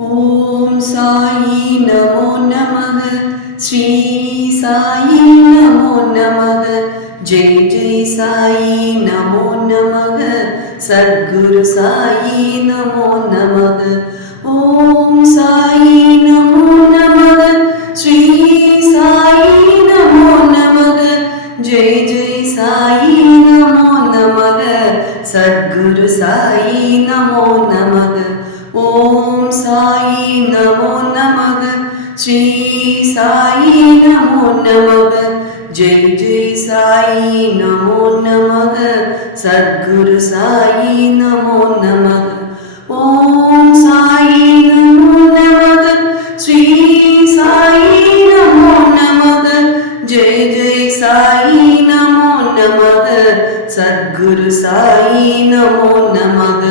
ओम साई नमो नमः। श्री साई नमो नमः। जय जय साई नमो नमः। सद्गुरु साई नमो नमः। ओम साई नमो नमः। श्री साई नमो नमः। जय जय साई नमो नमः। सद्गुरु साई नमो नमः। ओम साई नमो नमः। श्री साई नमो नमः। जय जय साई नमो नमः। सद्गुरु साई नमो नमः। ओम साई नमो नमः। श्री साई नमो नमः। जय जय साई नमो नमः। सद्गुरु साई नमो नमः।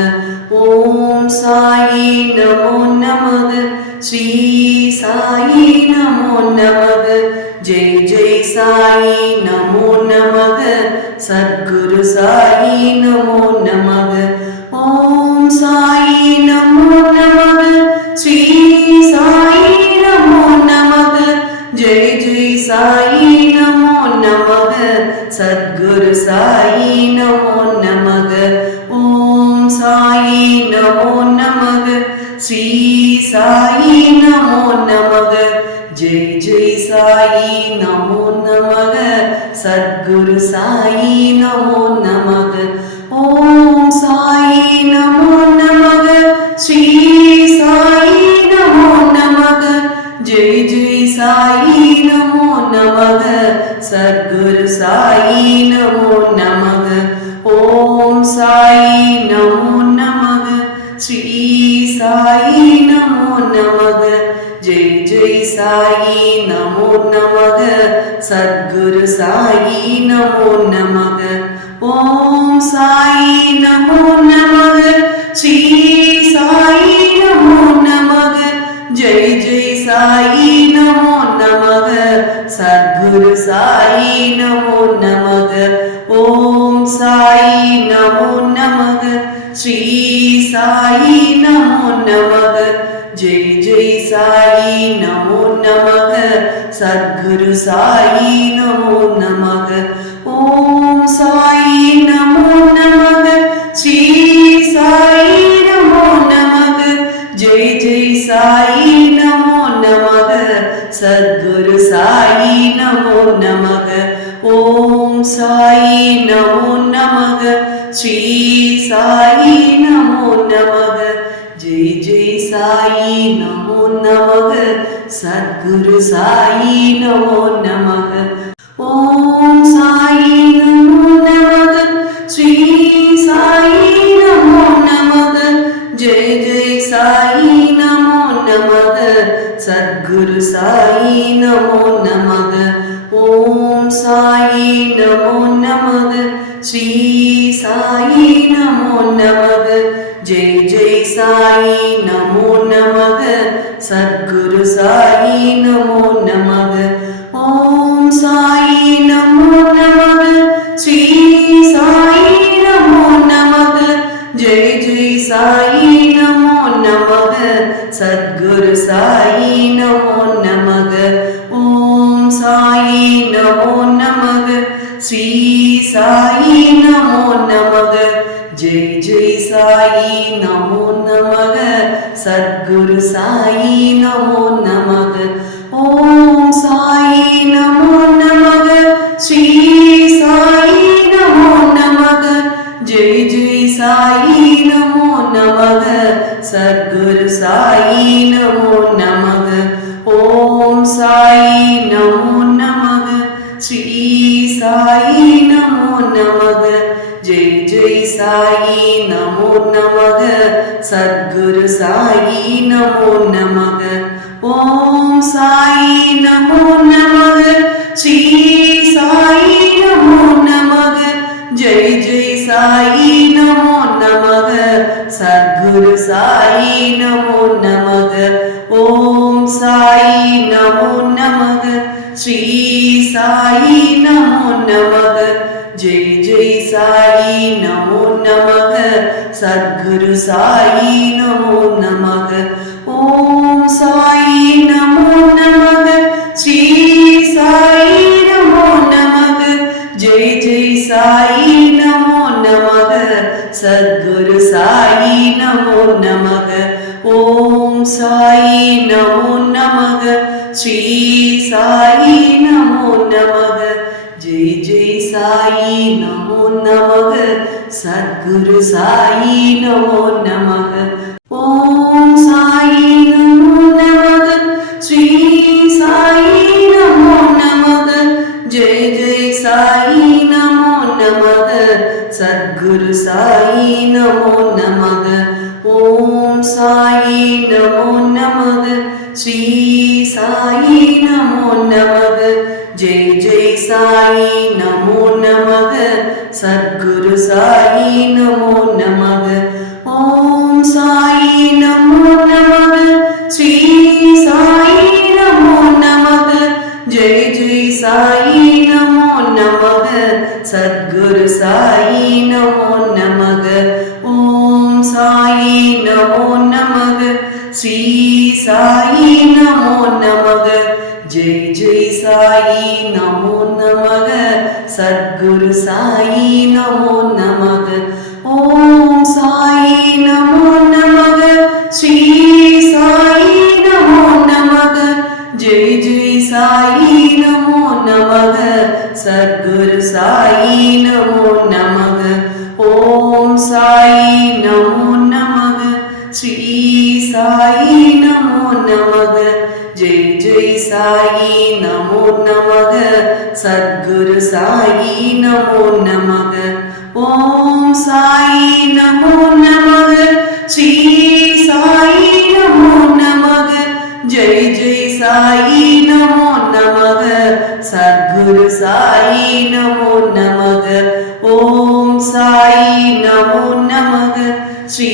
ओम साई नमो नमः। श्री साई नमो नमः। जय जय साई नमो नमः। सद्गुरु साई नमो नमः। ओम साई नमो नमः। श्री साई नमो नमः। जय जय साई नमो नमः। सद्गुरु साई नमो नमः। ओम साई नमो नमः। श्री साई नमो नमः। जय जय साई नमो नमः। सद्गुरु साई नमो नमः। ओम साई नमो नमः। श्री साई नमो नमः। जय जय साई नमो नमः। सद्गुरु साई नमो नमः। ओम साई नमो नमः। श्री साई नमो नमः। जय जय साई नमो नमः। सद्गुरु साई नमो नमः। ओम साई नमो नमः। श्री साई नमो नमः। जय जय साई नमो नमः। सद्गुरु साई नमो नमः। ओम साई नमो नमः। श्री साई नमो नमः। जय जय साई नमो नमः। सद्गुरु साई नमो नमः। ओम साई नमो नमः। श्री साई नमो नमः। जय जय साई नमो नमः। सद्गुरु साई नमो नमः। ओम साई नमो नमः। श्री साई नमो नमः। जय जय साई नमो नमः। सद्गुरु साई नमो नमः। ओम साई नमो नमः। श्री साई नमो नमः। जय जय साई नमो नमः। सद्गुरु साई नमो नमः। ओम साई नमो नमः। श्री साई नमो नमः। जय जय साई नमो नमः। सद्गुरु साई नमो नमः। ओम साई नमो नमः। श्री साई नमो नमः। जय जय साई नमो नमः। सद्गुरु साई नमो नमः। ओम साई नमो नमः। श्री साई नमो नमः। जय जय साई नमो नमः। सद्गुरु साई नमो नमः। ओम साई नमो नमः। श्री साई नमो नमः। जय जय साई नमो नमः। सद्गुरु साई नमो नमः। ओम साई नमो नमः। श्री साई नमो नमः। जय जय साई नमो नमः। सद्गुरु साई नमो नमः। ओम साई नमो नमः। श्री साई नमो नमः। जय जय साई नमो नमः। सद्गुरु साई नमो नमः। ओम साई नमो नमः। श्री साई नमो नमः। जय जय साई नमो नमः। सद्गुरु साई नमो नमः। ஓம் சாயி நமோ நமக. ஸ்ரீ சாயி நமோ நமக. ஜெய் ஜெய் சாயி நமோ நமக. சத்குரு சாயி நமோ நமக. ஓம் சாயி நமோ நமக. ஸ்ரீ சாயி நமோ நமக. ஜெய் ஜெய் சாயி நமோ நமக. சத்குரு சாயி நமோ நமக. ஓம் சாயி நமோ நமக. ஸ்ரீ சாயி நமோ நமக. ஜெய் ஜெய் சாயி நமோ நமக. சத்குரு சாயி நமோ நமக. ஓம் சாயி நமோ நமக. ஸ்ரீ சாயி நமோ நமக. ஜெய் ஜெய் சாயி நமோ நமக. சத்குரு சாயி நமோ நமக. ஓம் சாயி நமோ நமக. ஸ்ரீ சாயி நமோ நமக. ஜெய் ஜெய் சாயி நமோ நமக. சத்குரு சாயி நமோ நமக. ஓம் சாயி நமோ நமக. ஸ்ரீ சாயி நமோ நமக. ஜெய் ஜெய் சாயி நமோ நமக. சத்குரு சாயி நமோ நமக. ஓம் சாயி நமோ நமக. ஸ்ரீ சாயி நமோ நமக. ஜெய் ஜெய் சாயி நமோ நமக. சத்குரு சாயி நமோ நமக. ஓம் சாயி நமோ நமக. ஸ்ரீ சாயி நமோ நமக. ஜெய் ஜெய் சாயி நமோ நமக. சத்குரு சாயி நமோ நமக. ஓம் சாயி நமோ நமக. ஸ்ரீ சாயி நமோ நமக. ஜெய் ஜெய் சாயி நமோ நமக. சத்குரு சாயி நமோ நமக. ஓம் சாயி நமோ நமக. ஸ்ரீ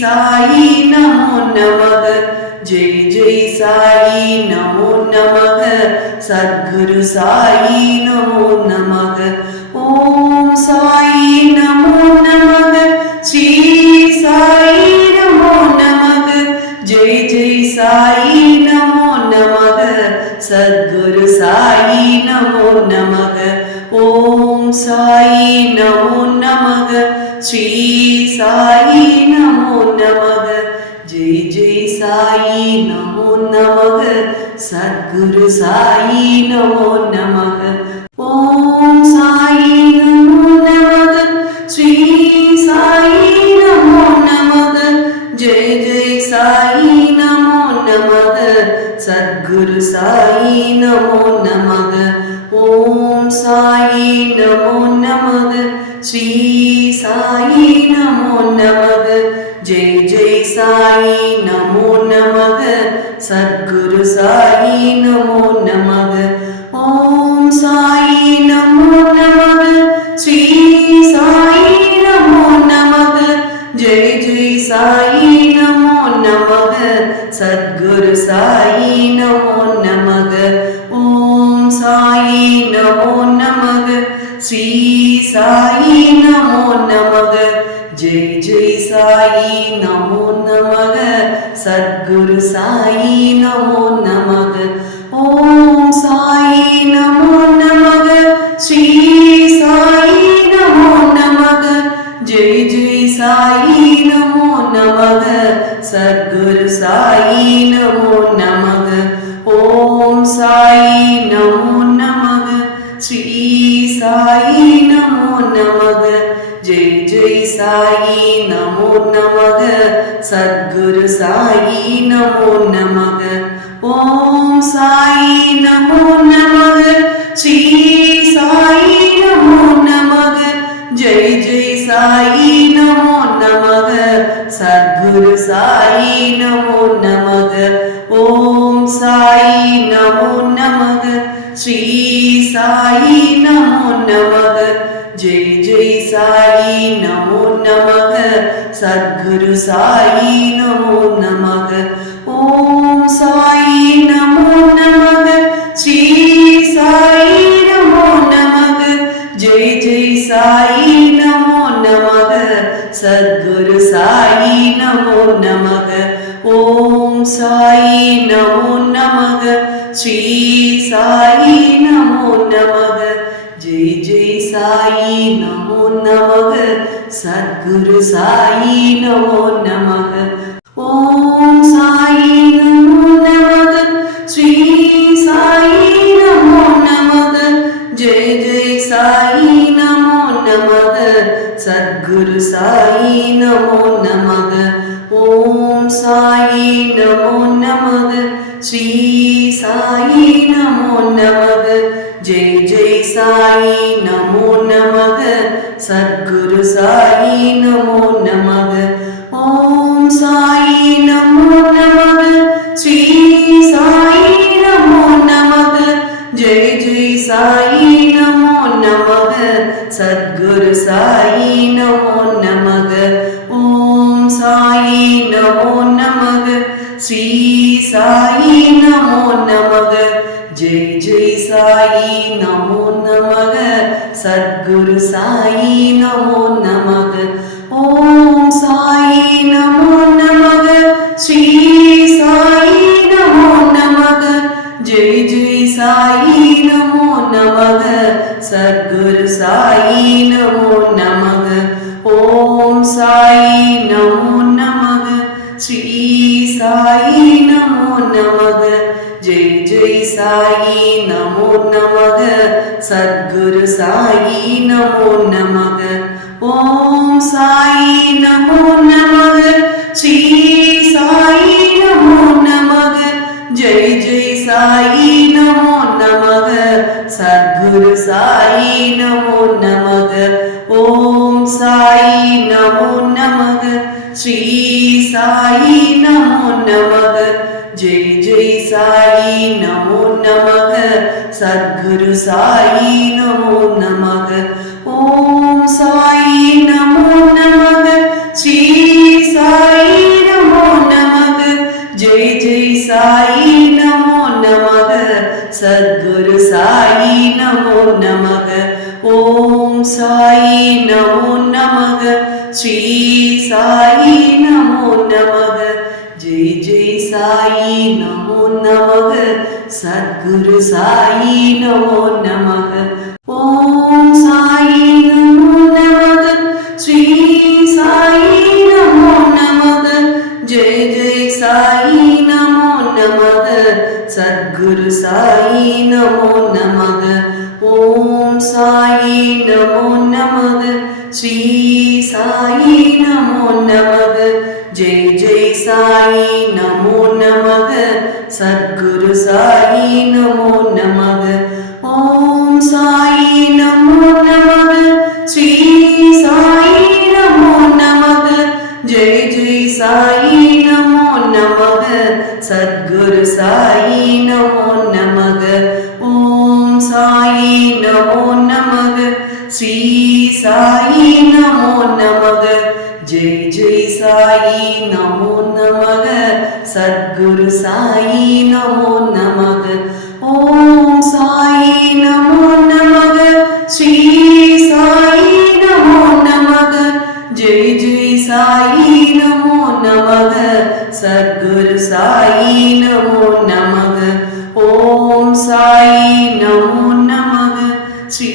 சாயி நமோ நமக. ஜெய் ஜெய் சாயி நமோ நமக. சத்குரு சாயி நமோ நமக. ஓம் சாயி நமோ நமக. ஸ்ரீ சாயி நமோ நமக. ஜெய் ஜெய் சாயி நமோ நமக. சத்குரு சாயி நமோ நமக. ஓம் சாயி நமோ நமக. ஸ்ரீ சாயி நமோ நமக. ஜெய் ஜெய் சாயி நமோ நமக. சத்குரு சாயி நமோ நமக. ஓம் சாயி நமோ நமக. ஸ்ரீ சாயி நமோ நமக. ஜெய் ஜெய் சாயி நமோ நமக. சத்குரு சாயி நமோ நமக. ஓம் சாயி நமோ நமக. ஸ்ரீ சாயி நமோ நமக. ஜெய் ஜெய் சாயி நமோ நமக. சத்குரு சாயி நமோ நமக. ஓம் சாயி நமோ நமக. ஸ்ரீ சாயி நமோ நமக. ஜெய் ஜெய் சாயி நமோ நமக. சத்குரு சாயி நமோ நமக. ஓம் சாயி நமோ நமக. ஸ்ரீ சாயி நமோ நமக. ஜெய் ஜெய் சாயி நமோ நமக. சத்குரு சாயி நமோ நமக. ஓம் சாயி நமோ நமக. ஸ்ரீ சாயி நமோ நமக. ஜெய் ஜெய் சாயி நமோ நமக. சத்குரு சாயி நமோ நமக. ஓம் சாயி நமோ நமக. ஸ்ரீ சாயி நமோ நமக. ஜெய் ஜெய் சாயி நமோ நமக. சத்குரு சாயி நமோ நமக. ஓம் சாயி நமோ நமக. ஸ்ரீ சாயி நமோ நமக. ஜெய் ஜெய் சாயி நமோ நமக. சத்குரு சாயி நமோ நமக. ஓம் சாயி நமோ நமக. ஸ்ரீ சாயி நமோ நமக. ஜெய் ஜெய் சாயி நமோ நமக. சத்குரு சாயி நமோ நமக. ஓம் சாயி நமோ நமக. ஸ்ரீ சாயி நமோ நமக. ஜெய் ஜெய் சாயி நமோ நமக. சத்குரு சாயி நமோ நமக. ஓம் சாயி நமோ நமக ஸ்ரீ சாயி நமோ நமக ஜெய் ஜெய் சாயி நமோ நமக சத்குரு சாயி நமோ நமக ஓம் சாயி நமோ நமக ஸ்ரீ சாயி நமோ நமக ஜெய் ஜெய் சாயி நமோ நமக சத்குரு சாயி நமோ நமக ஓம் சாயி நமோ நமக ஸ்ரீ சாயி நமோ நமக ஜெய் ஜெய் சாயி நமோ நமக சத்குரு சாயி நமோ நமக ஓம் சாயி நமோ நமக ஸ்ரீ சாயி நமோ நமக ஜெய் ஜெய் சாயி நமோ நமக சத்குரு சாயி நமோ நமக ஓம் சாயி நமோ நமக ஸ்ரீ சாயி நமோ நமக ஜெய் ஜெய் சாயி நமோ நமக சத்குரு சாயி நமோ நமக ஓம் சாயி நமோ நமக ஸ்ரீ சாயி நமோ நமக ஜெய் ஜெய் சாயி நமோ நமக சத்குரு சாயி நமோ நமக ஓம் சாயி நமோ நமக ஸ்ரீ சாயி நமோ நமக ஜெய் ஜெய் சாயி நமோ நமக சத்குரு சாயி நமோ நமக ஓம் சாயி நமோ நமக ஸ்ரீ சாயி நமோ நமக ஜெய் ஜெய் சாயி நமோ நமக சத்குரு சாயி நமோ நமக ஓம் சாயி நமோ நமக ஸ்ரீ சாயி நமோ நமக ஜெய் ஜெய் சாயி நமோ நமக சத்குரு சாயி நமோ நமக ஓம் சாயி நமோ நமக ஸ்ரீ சாயி நமோ நமக ஜெய் ஜெய் சாயி நமோ நமக சத்குரு சாயி நமோ நமக ஓம் சாயி நமோ நமக ஸ்ரீ சாயி நமோ நமக ஜெய் ஜெய் சாயி நமோ நமக சத்குரு சாயி நமோ நமக ஓம் சாயி நமோ நமக ஸ்ரீ சாயி நமோ நமக ஜெய் ஜெய் சாயி நமோ நமக சத்குரு சாயி நமோ நமக ஓம் சாயி நமோ நமக ஸ்ரீ சாயி நமோ நமக ஜெய் ஜெய் சாயி நமோ நமக சத்குரு சாயி நமோ நமக ஓம் சாயி நமோ நமக ஸ்ரீ சாயி நமோ நமக ஜெய் ஜெய் சாயி நமோ நமக சத்குரு சாயி நமோ நமக ஓம் சாயி நமோ நமக ஸ்ரீ சாயி நமோ நமக ஜெய் ஜெய் சாயி நமோ நமக சத்குரு சாயி நமோ நமக ஓம் சாயி நமோ நமக ஸ்ரீ சாயி நமோ நமக ஜெய் ஜெய் சாயி நமோ நமக சத்குரு சாயி நமோ நமக ஓம் சாயி நமோ நமக ஸ்ரீ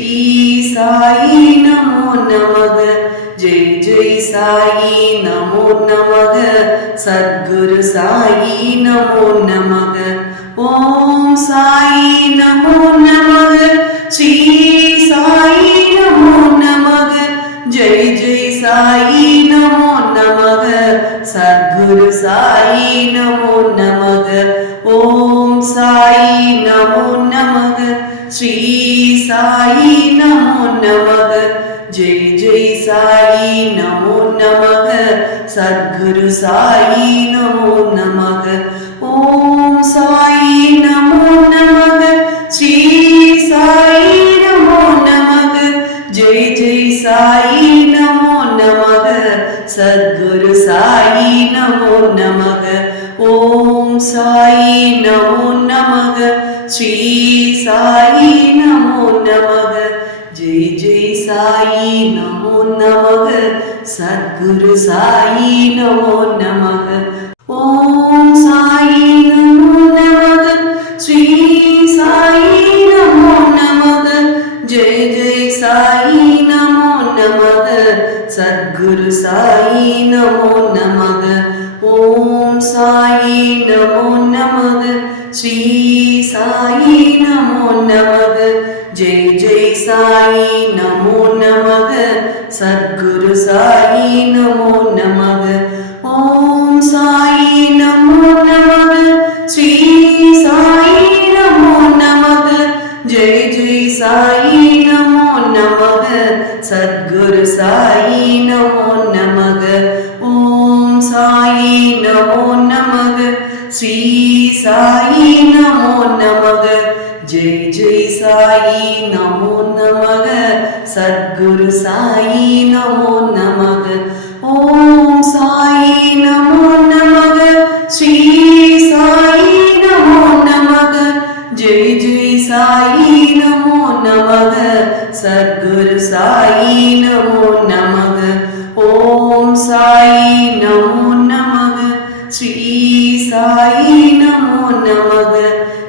சாயி நமோ நமக ஜெய் ஜெய் சாயி நமோ நமக சத்குரு சாயி நமோ நமக ஓம் சாயி நமோ நமக ஸ்ரீ சாயி நமோ நமக ஜெய் ஜெய் சாயி நமோ நமக சத்குரு சாயி நமோ நமக ஓம் சாயி நமோ நமக ஸ்ரீ சாயி நமோ நமக ஜெய் ஜெய் சாயி நமோ நமக சத்குரு சாயி நமோ நமக ஓம் சாயி நமோ நமக ஸ்ரீ சாயி நமோ நமக ஜெய் ஜெய் சாயி நமோ நமக சத்குரு சாயி நமோ நமக ஓம் சாயி நமோ நமக ஸ்ரீ சாயி நமோ நமக ஜெய் ஜெய் சாயி நமோ நமக சத்குரு சாயி நமோ நமக ஓம் சாயி சத்குரு சாயி நமோ நமக. ஓம் சாயி நமோ நமக. ஸ்ரீ சாயி நமோ நமக. ஜெய் ஜெய் சாயி நமோ நமக. சத்குரு சாயி நமோ நமக. ஓம் சாயி நமோ நமக. ஸ்ரீ சாயி நமோ நமக. ஜெய் ஜெய் சாயி நமோ நமக. சத்குரு சாயி நமோ நமக. ஓம் சாயி நமோ நமக. ஸ்ரீ சாயி நமோ நமக. ஜெய் ஜெய் சாயி நமோ நமக. சத்குரு சாயி நமோ நமக. ஓம் சாயி நமோ நமக. ஸ்ரீ சாயி நமோ நமக. ஜெய் ஜெய் சாயி நமோ நமக. சத்குரு சாயி நமோ நமக. ஓம் சாயி நமோ நமக. ஸ்ரீ சாயி நமோ நமக.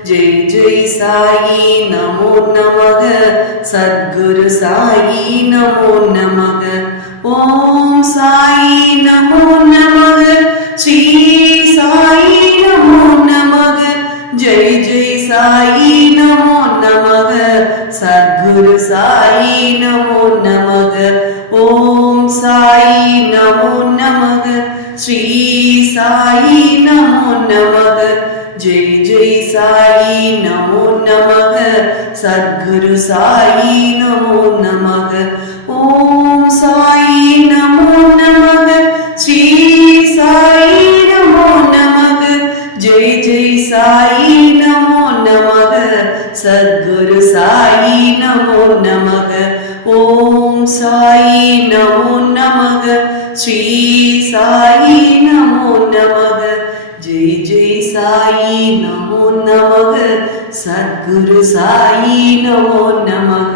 ஜெய் ஜெய் சாயி நமோ நமக. சத்குரு சாயி நமோ நமக. ஓம் சாயி நமோ நமக. ஸ்ரீ சாயி நமோ நமக. ஜெய் ஜெய் சாயி நமோ நமக. சத்குரு சாயி நமோ நமக. ஓம் சாயி நமோ நமக. ஸ்ரீ சாயி நமோ நமக. ஜெய் ஜெய் சாயி நமோ நமக. சத்குரு சாயி நமோ நமக. ஓம் சாயி நமோ நமக. ஸ்ரீ சாயி நமோ நமக. ஜெய் ஜெய் சாயி நமோ நமக. சத்குரு சாயி நமோ நமக. ஓம் சாயி நமோ நமக. ஸ்ரீ சாயி நமோ நமக. ஜெய் ஜெய் சாயி நமோ நமக. சத்குரு சாயி நமோ நமக.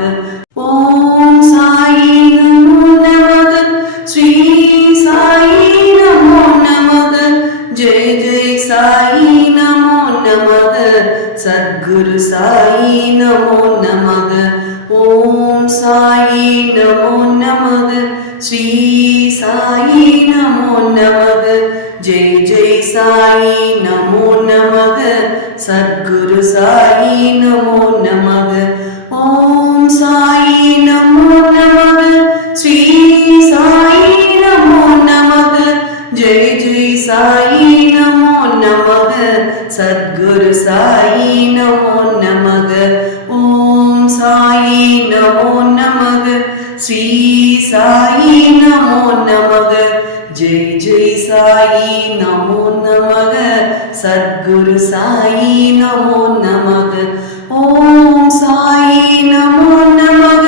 ஓம் சாயி நமோ நமக. ஸ்ரீ சாயி நமோ நமக. ஜெய் ஜெய் சாயி நமோ நமக. சத்குரு சாயி நமோ நமக. ஓம் சாயி நமோ நமக. ஸ்ரீ சாயி நமோ நமக. ஜெய் ஜெய் சாயி நமோ நமக. சத்குரு சாயி நமோ நமக. ஓம் சாயி நமோ நமக. ஸ்ரீ சாயி நமோ நமக. ஜெய் ஜெய் சாயி நமோ நமக. சத்குரு சாயி நமோ நமக. ஓம் சாயி நமோ நமக. ஸ்ரீ சாயி நமோ நமக. ஜெய் ஜெய் சாயி நமோ நமக. சத்குரு சாயி நமோ நமக. ஓம் சாயி நமோ நமக.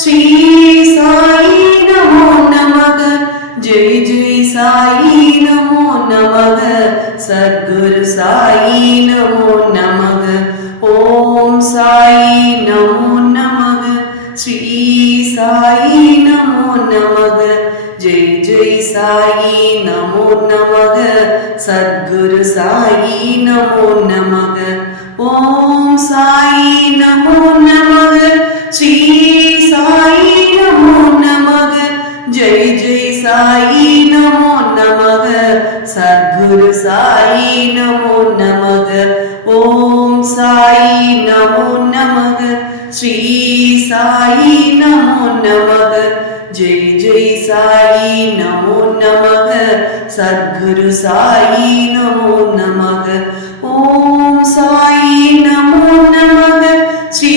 ஸ்ரீ சாயி நமோ நமக. ஜெய் ஜெய் சாயி நமோ நமக. சத்குரு சாயி நமோ நமக. ஓம் சாயி நமோ நமக. ஸ்ரீ சாயி நமோ நமக. ஜெய் ஜெய் சாயி நமோ நமக. சத்குரு சாயி நமோ நமக. ஓம் சாயி நமோ நமக. ஸ்ரீ சாயி நமோ நமக. ஜெய் ஜெய் சாயி நமோ நமக. சத்குரு சாயி நமோ நமக. ஓம் சாயி நமோ நமக. ஸ்ரீ சாயி நமோ நமக. ஜெய் ஜெய் சாயி நமோ நமக. சத்குரு சாயி நமோ நமக. ஓம் சாயி நமோ நமக. ஸ்ரீ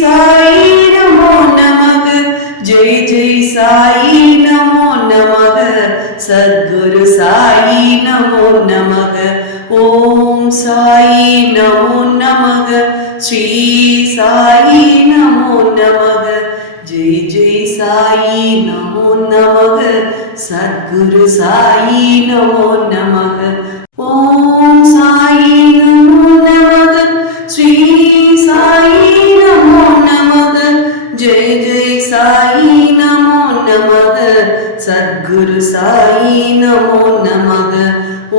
சாயி நமோ நமக. ஜெய் ஜெய் சாயி நமோ நமக. சத்குரு சாயி நமோ நமக. ஓம் சாயி நமோ நமக. ஸ்ரீ சாயி நமோ நமக. ஜெய் ஜெய் சாயி நமோ நமக. சத்குரு சாயி நமோ நமக. ஓம் சாயி நமோ நமக. ஸ்ரீ சாயி நமோ நமக. ஜெய் ஜெய் சாயி நமோ நமக. சத்குரு சாயி நமோ நமக.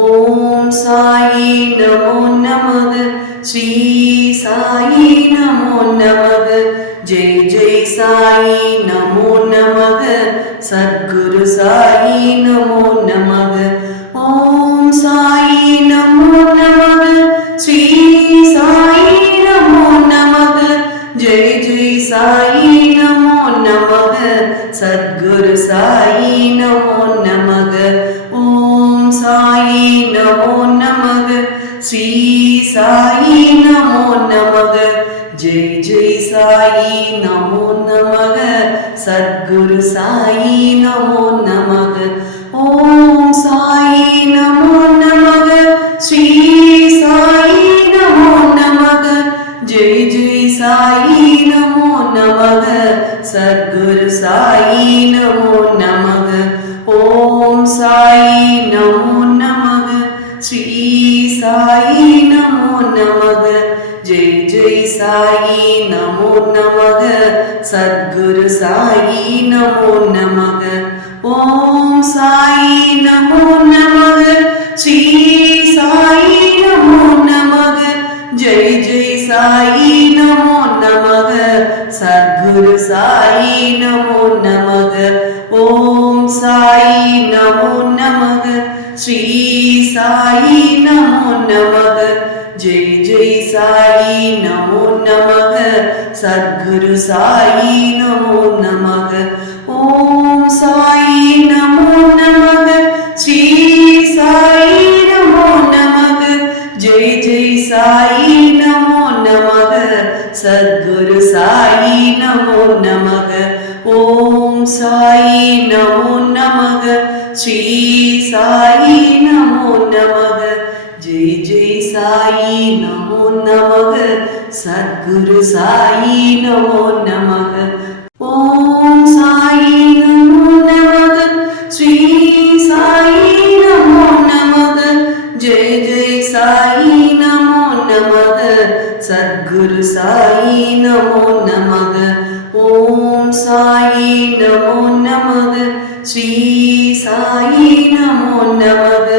ஓம் சாயி நமோ நமக. ஸ்ரீ சாயி நமோ நமக. ஜெய் ஜெய் சாயி நமோ நமக. சத்குரு சாயி நமோ நமக. ஓம் சாயி நமோ நமக. ஸ்ரீ சாயி நமோ நமக. ஜெய ஜெய சாயி நமோ நமக. சத்குரு சாயி நமோ நமக. ஓம் சாயி நமோ நமக. ஸ்ரீ சாயி நமோ நமக. ஜெய ஜெய சாயி நமோ நமக. சத்குரு சாயி நமோ நமக. ஓம் சாயி நமோ நமக. ஸ்ரீ சாயி நமோ நமக. ஜெய ஜெய சாயி நமோ நமக. சத்குரு சாயி நமோ நமக. ஓம் சாயி நமோ நமக. ஸ்ரீ சாயி நமோ நமக. ஜெய ஜெய சாயி நமோ நமக. சத்குரு சாயி நமோ நமக. ஓம் சாயி நமோ நமக. ஸ்ரீ சாயி நமோ நமக. ஜெய ஜெய சாயி நமோ நமக. சத்குரு சாயி நமோ நமக. ஓம் சாயி நமோ நமக. ஸ்ரீ சாயி நமோ நமக. ஜெய ஜெய சாயி நமோ நமக. சத்குரு சாயி நமோ நமக. ஓம் சாயி நமோ நமக. ஸ்ரீ சாயி நமோ நமக. ஜெய ஜெய சாயி நமோ நமக. சத்குரு சாயி நமோ நமக. ஓம் சாயி நமோ நமக. ஸ்ரீ சாயி நமோ நமக. ஜெய ஜெய சாயி நமோ நமக. சத்குரு சாயி நமோ நமக. ஓம் சாயி நமோ நமக. ஸ்ரீ சாயி நமோ நமக. ஜெய ஜெய சாயி நமோ நமக. சத்குரு சாயி நமோ நமக. ஓம் சாயி நமோ நமக. ஸ்ரீ சாயி நமோ நமக.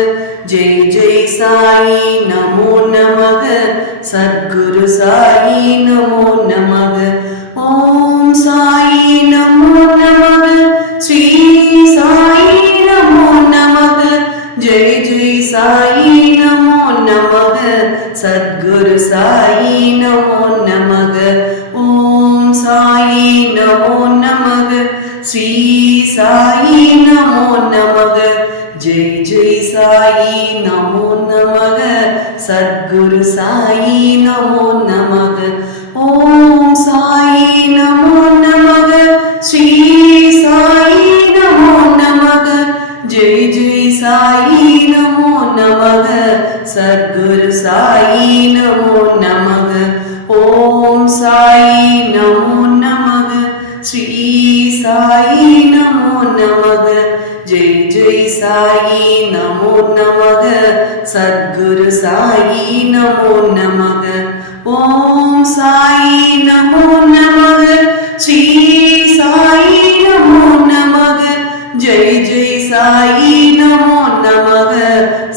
ஜெய ஜெய சாயி நமோ நமக. சத்குரு சாயி நமோ நமக. ஓம் சாயி நமோ நமக. ஸ்ரீ சாயி நமோ நமக. ஜெய ஜெய சாயி நமோ நமக. சத்குரு சாயி நமோ நமக. ஓம் சாயி நமோ நமக. ஸ்ரீ சாயி நமோ நமக. ஜெய ஜெய சாயி நமோ நமக. சத்குரு சாயி நமோ நமக. ஓம் சாயி நமோ நமக. ஸ்ரீ சாயி நமோ நமக. ஜெய ஜெய சாயி நமோ நமக. சத்குரு சாயி நமோ நமக. ஓம் சாயி நமோ நமக. ஸ்ரீ சாயி நமோ நமக. ஜெய ஜெய சாயி நமோ நமக. சத்குரு சாயி நமோ நமக. ஓம் சாயி நமோ நமக. ஸ்ரீ சாயி நமோ நமக. ஜெய ஜெய சாயி நமோ நமக.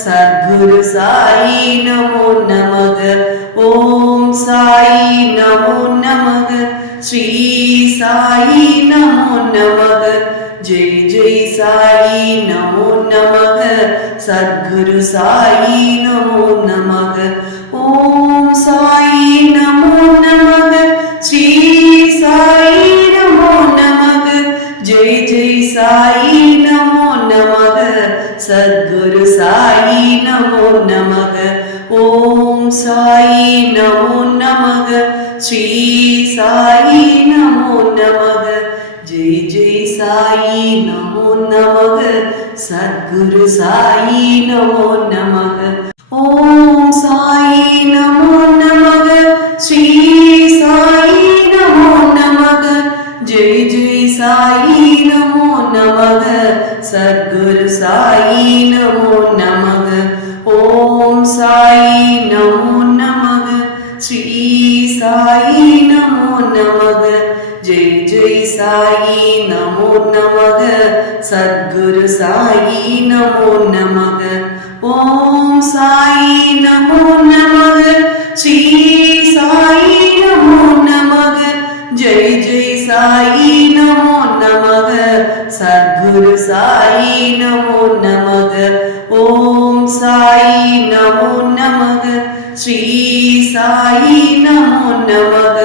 சத்குரு சாயி நமோ நமக. ஓம் சாயி நமோ நமக. ஸ்ரீ சாயி நமோ நமக. ஜெய ஜெய சாயி நமோ நமக. சத்குரு சாயி நமோ நமக. ஓம் சாயி நமோ நமக. ஸ்ரீ சாயி நமோ நமக. ஜெய ஜெய சாயி நமோ நமக. சத்குரு சாயி நமோ நமக. ஓம் சாயி நமோ நமக. ஸ்ரீ சாயி நமோ நமக. ஜெய ஜெய சாயி நமோ நமக. சத்குரு சாயி நமோ நமக. ஓம் சாயி நமோ நமக. ஸ்ரீ சாயி நமோ நமக. ஜெய ஜெய சாயி நமோ நமக. சத்குரு சாயி நமோ நமக. ஓம் சாயி நமோ நமக. ஸ்ரீ சாயி நமோ நமக. ஜெய ஜெய சாயி நமோ நமக. சத்குரு சாயி நமோ நமக. ஓம் சாயி நமோ நமக. ஸ்ரீ சாயி நமோ நமக. ஜெய ஜெய சாயி நமோ நமக. சத்குரு சாயி நமோ நமக. ஓம் சாயி நமோ நமக. ஸ்ரீ சாயி நமோ நமக.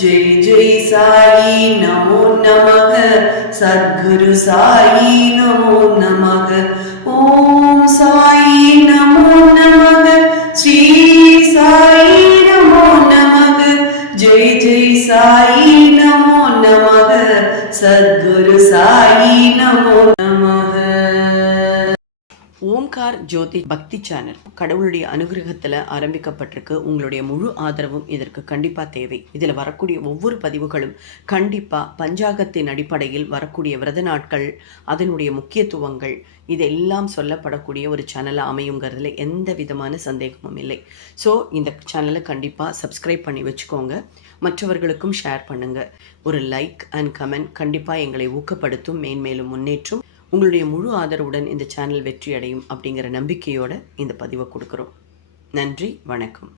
ஜெய் ஜெய் சாயி நமோ நமக. சத்குரு சாயி நமோ நமக. ஓம் சாயி நமோ நமக. ஸ்ரீ சாயி நமோ நமக. ஜெய் ஜெய் சாயி நமோ நமக. சத்குரு சாயி நமோ நமக. ஓம்கார் ஜோதி பக்தி சேனல் கடவுளுடைய அனுகிரகத்தில் ஆரம்பிக்கப்பட்டிருக்கு. உங்களுடைய முழு ஆதரவும் இதற்கு கண்டிப்பாக தேவை. இதில் வரக்கூடிய ஒவ்வொரு பதிவுகளும் கண்டிப்பாக பஞ்சாங்கத்தின் அடிப்படையில் வரக்கூடிய விரத நாட்கள், அதனுடைய முக்கியத்துவங்கள் இதெல்லாம் சொல்லப்படக்கூடிய ஒரு சேனலாக அமையுங்கிறதுல எந்த விதமான சந்தேகமும் இல்லை. ஸோ இந்த சேனலை கண்டிப்பாக சப்ஸ்கிரைப் பண்ணி வச்சுக்கோங்க. மற்றவர்களுக்கும் ஷேர் பண்ணுங்கள். ஒரு லைக் அண்ட் கமெண்ட் கண்டிப்பாக எங்களை ஊக்கப்படுத்தும், மேன்மேலும் முன்னேற்றும். உங்களுடைய முழு ஆதரவுடன் இந்த சேனல் வெற்றி அடையும் அப்படிங்கிற நம்பிக்கையோடு இந்த பதிவை கொடுக்குறோம். நன்றி, வணக்கம்.